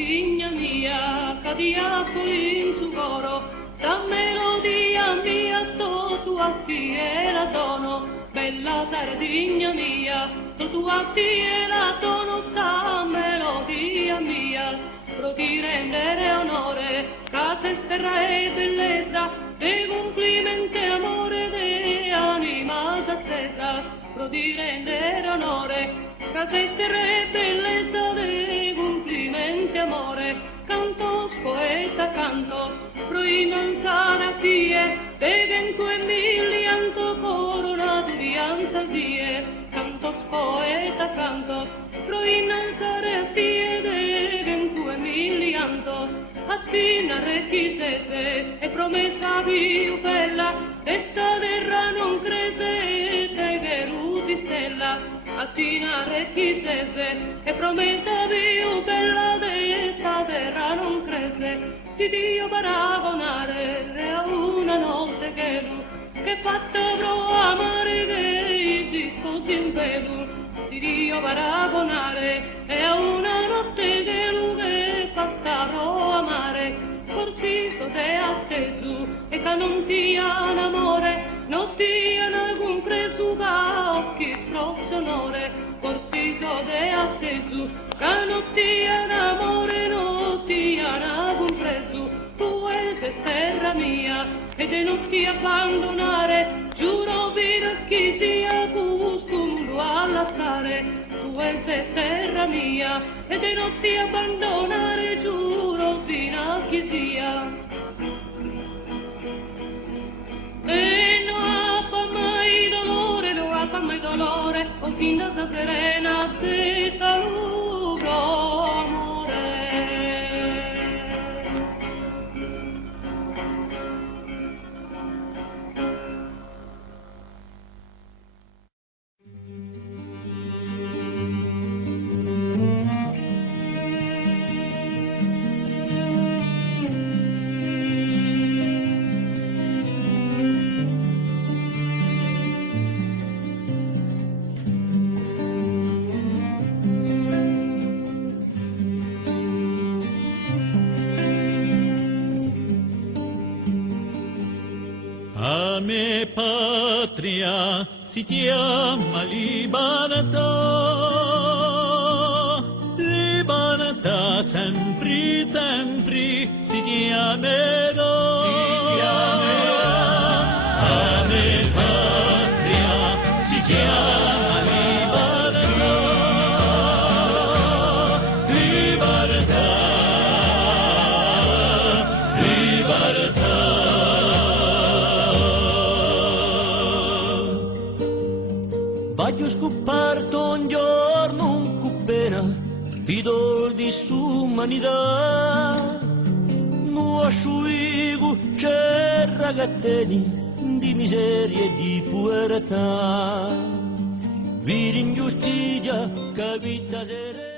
sardigna mia, cadiapoli in su coro, sa melodia mia, tu a ti e la tono, bella sardigna mia, tu a ti e la tono, sa melodia mia, pro di rendere onore, casa esterra e bellezza, de complimenti amore, de animas accesas, pro di rendere onore, casa esterra e bellezza, de complimenti amore, cantos poeta cantos, pro innalzare a tie, degento e milianto corona durianza dies, cantos poeta cantos, pro innalzare a tie, degento e miliantos, attina requisese e promessa più bella, essa terra non crese, te gerusi stella, attina requisese e promessa più bella, essa terra non crese, di Dio paragonare a una notte che fatta pro amare che si sposi in pelo, di Dio paragonare a una notte che fatta pro amare, forse so te atteso e che non ti ha amore, non ti ha alcun preso che occhi sprosso onore, forse so te atteso che non ti ha amore, non ti ha alcun preso, tu sei terra mia e de non ti abbandonare, giuro vino chi sia costume a lasciare, tu sei terra mia e de non ti abbandonare, giuro fino chi sia. E non ha mai dolore, non ha mai dolore, o sinda sa serena se taluro amore. La mia patria si chiama libertà, libertà sempre, sempre si chiamerà. La mia patria si chiama libertà, libertà, libertà. Voglio scoperto un giorno un cupena, fido di sumanità, non asciugo c'è ragazzini di miseria e di pueretà, vedi ingiustizia che vita serena.